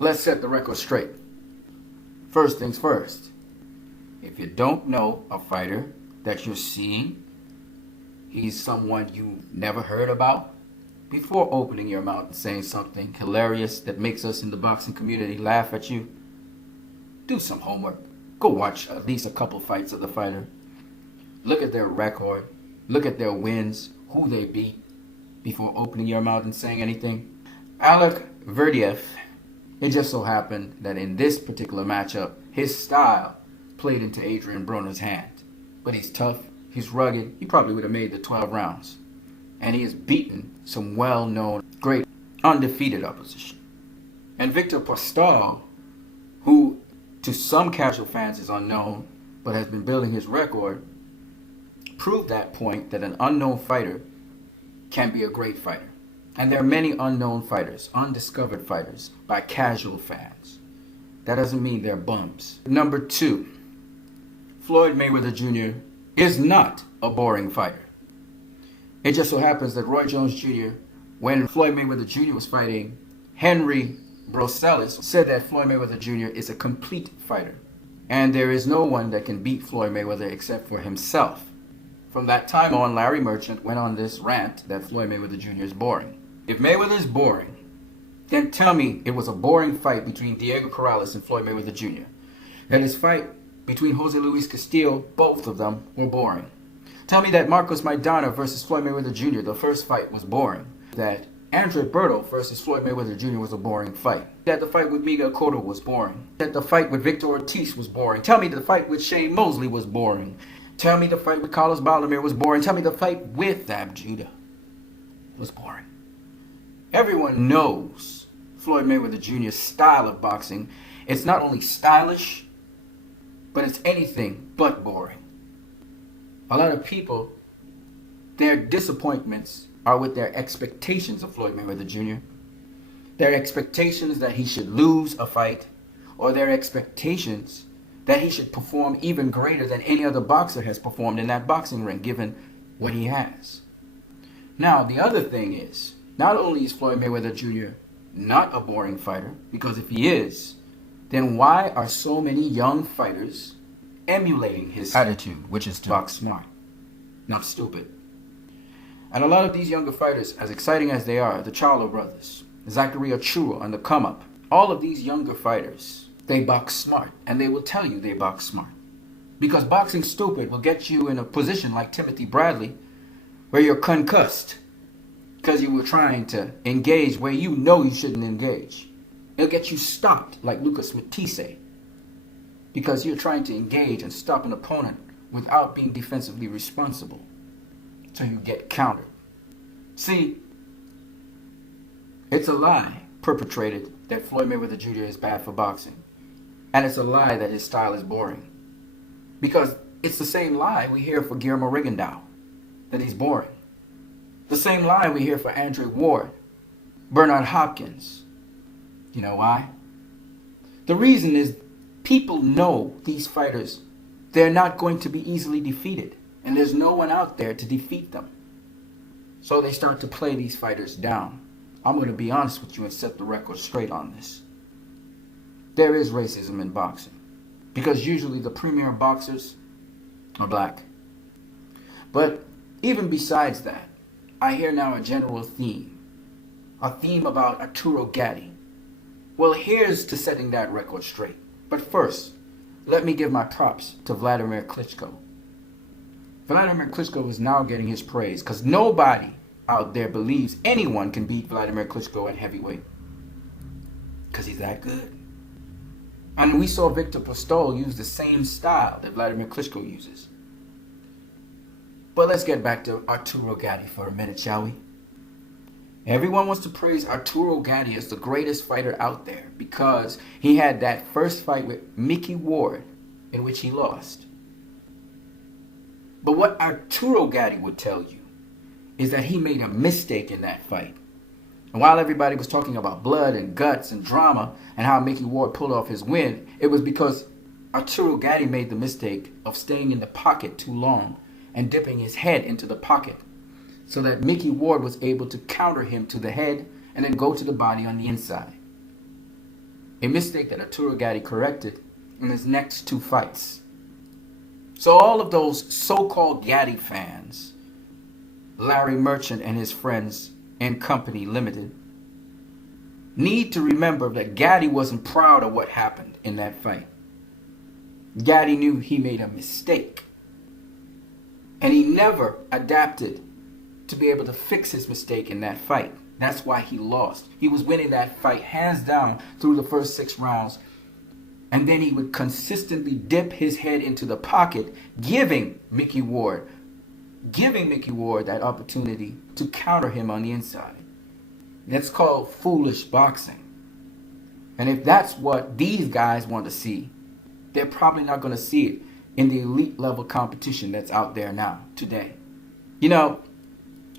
Let's set the record straight. First things first. If you don't know a fighter that you're seeing, he's someone you never heard about, before opening your mouth and saying something hilarious that makes us in the boxing community laugh at you, do some homework. Go watch at least a couple fights of the fighter. Look at their record. Look at their wins, who they beat, before opening your mouth and saying anything. Alec Verdiev, it just so happened that in this particular matchup, his style played into Adrian Broner's hand. But he's tough, he's rugged, he probably would have made the 12 rounds. And he has beaten some well-known, great, undefeated opposition. And Victor Postol, who to some casual fans is unknown, but has been building his record, proved that point that an unknown fighter can be a great fighter. And there are many unknown fighters, undiscovered fighters, by casual fans. That doesn't mean they're bums. Number 2, Floyd Mayweather Jr. is not a boring fighter. It just so happens that Roy Jones Jr., when Floyd Mayweather Jr. was fighting Henry Broselis, said that Floyd Mayweather Jr. is a complete fighter. And there is no one that can beat Floyd Mayweather except for himself. From that time on, Larry Merchant went on this rant that Floyd Mayweather Jr. is boring. If Mayweather is boring, then tell me it was a boring fight between Diego Corrales and Floyd Mayweather Jr. That his fight between Jose Luis Castillo, both of them were boring. Tell me that Marcos Maidana versus Floyd Mayweather Jr., the first fight, was boring. That Andre Berto versus Floyd Mayweather Jr. was a boring fight. That the fight with Miguel Cotto was boring. That the fight with Victor Ortiz was boring. Tell me the fight with Shane Mosley was boring. Tell me the fight with Carlos Baldomir was boring. Tell me the fight with Ab Judah was boring. Everyone knows Floyd Mayweather Jr.'s style of boxing. It's not only stylish, but it's anything but boring. A lot of people, their disappointments are with their expectations of Floyd Mayweather Jr. Their expectations that he should lose a fight, or their expectations that he should perform even greater than any other boxer has performed in that boxing ring, given what he has. Now, the other thing is, not only is Floyd Mayweather Jr. not a boring fighter, because if he is, then why are so many young fighters emulating his attitude, which is to box smart, not stupid? And a lot of these younger fighters, as exciting as they are, the Charlo brothers, Zachary Ochoa on the come-up, all of these younger fighters, they box smart, and they will tell you they box smart. Because boxing stupid will get you in a position like Timothy Bradley, where you're concussed, because you were trying to engage where you know you shouldn't engage. It'll get you stopped like Lucas Matisse, because you're trying to engage and stop an opponent without being defensively responsible. So you get countered. See, it's a lie perpetrated that Floyd Mayweather Jr. is bad for boxing. And it's a lie that his style is boring. Because it's the same lie we hear for Guillermo Rigondeaux, that he's boring. The same lie we hear for Andre Ward, Bernard Hopkins. You know why? The reason is people know these fighters, they're not going to be easily defeated. And there's no one out there to defeat them. So they start to play these fighters down. I'm going to be honest with you and set the record straight on this. There is racism in boxing, because usually the premier boxers are black. But even besides that, I hear now a general theme. A theme about Arturo Gatti. Well, here's to setting that record straight. But first, let me give my props to Vladimir Klitschko. Vladimir Klitschko is now getting his praise, because nobody out there believes anyone can beat Vladimir Klitschko at heavyweight, because he's that good. And we saw Victor Postol use the same style that Vladimir Klitschko uses. But let's get back to Arturo Gatti for a minute, shall we? Everyone wants to praise Arturo Gatti as the greatest fighter out there because he had that first fight with Mickey Ward in which he lost. But what Arturo Gatti would tell you is that he made a mistake in that fight. And while everybody was talking about blood and guts and drama and how Mickey Ward pulled off his win, it was because Arturo Gatti made the mistake of staying in the pocket too long and dipping his head into the pocket so that Mickey Ward was able to counter him to the head and then go to the body on the inside. a mistake that Arturo Gatti corrected in his next 2 fights. So all of those so-called Gatti fans, Larry Merchant and his friends and company limited, need to remember that Gatti wasn't proud of what happened in that fight. Gatti knew he made a mistake, and he never adapted to be able to fix his mistake in that fight. That's why he lost. He was winning that fight hands down through the first 6 rounds, and then he would consistently dip his head into the pocket, giving Mickey Ward that opportunity to counter him on the inside. That's called foolish boxing. And if that's what these guys want to see, they're probably not going to see it in the elite level competition that's out there now, today. You know,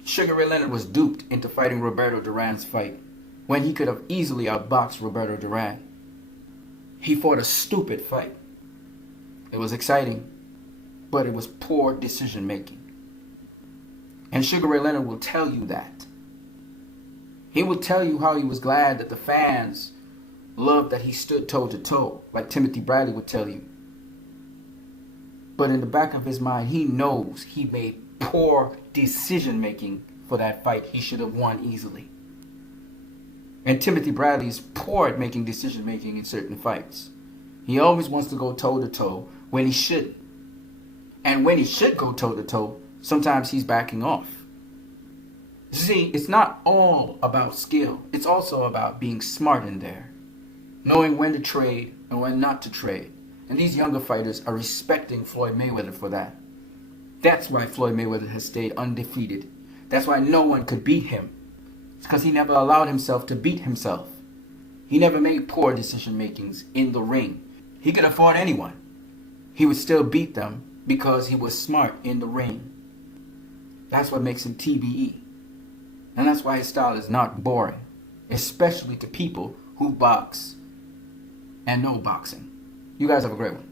Sugar Ray Leonard was duped into fighting Roberto Duran's fight when he could have easily outboxed Roberto Duran. He fought a stupid fight. It was exciting, but it was poor decision making. And Sugar Ray Leonard will tell you that. He will tell you how he was glad that the fans loved that he stood toe to toe, like Timothy Bradley would tell you. But in the back of his mind, he knows he made poor decision making for that fight. He should have won easily. And Timothy Bradley is poor at making decision making in certain fights. He always wants to go toe to toe when he shouldn't. And when he should go toe to toe, sometimes he's backing off. See, it's not all about skill. It's also about being smart in there. Knowing when to trade and when not to trade. And these younger fighters are respecting Floyd Mayweather for that. That's why Floyd Mayweather has stayed undefeated. That's why no one could beat him. It's because he never allowed himself to beat himself. He never made poor decision makings in the ring. He could have fought anyone. He would still beat them because he was smart in the ring. That's what makes him TBE. And that's why his style is not boring, especially to people who box and know boxing. You guys have a great one.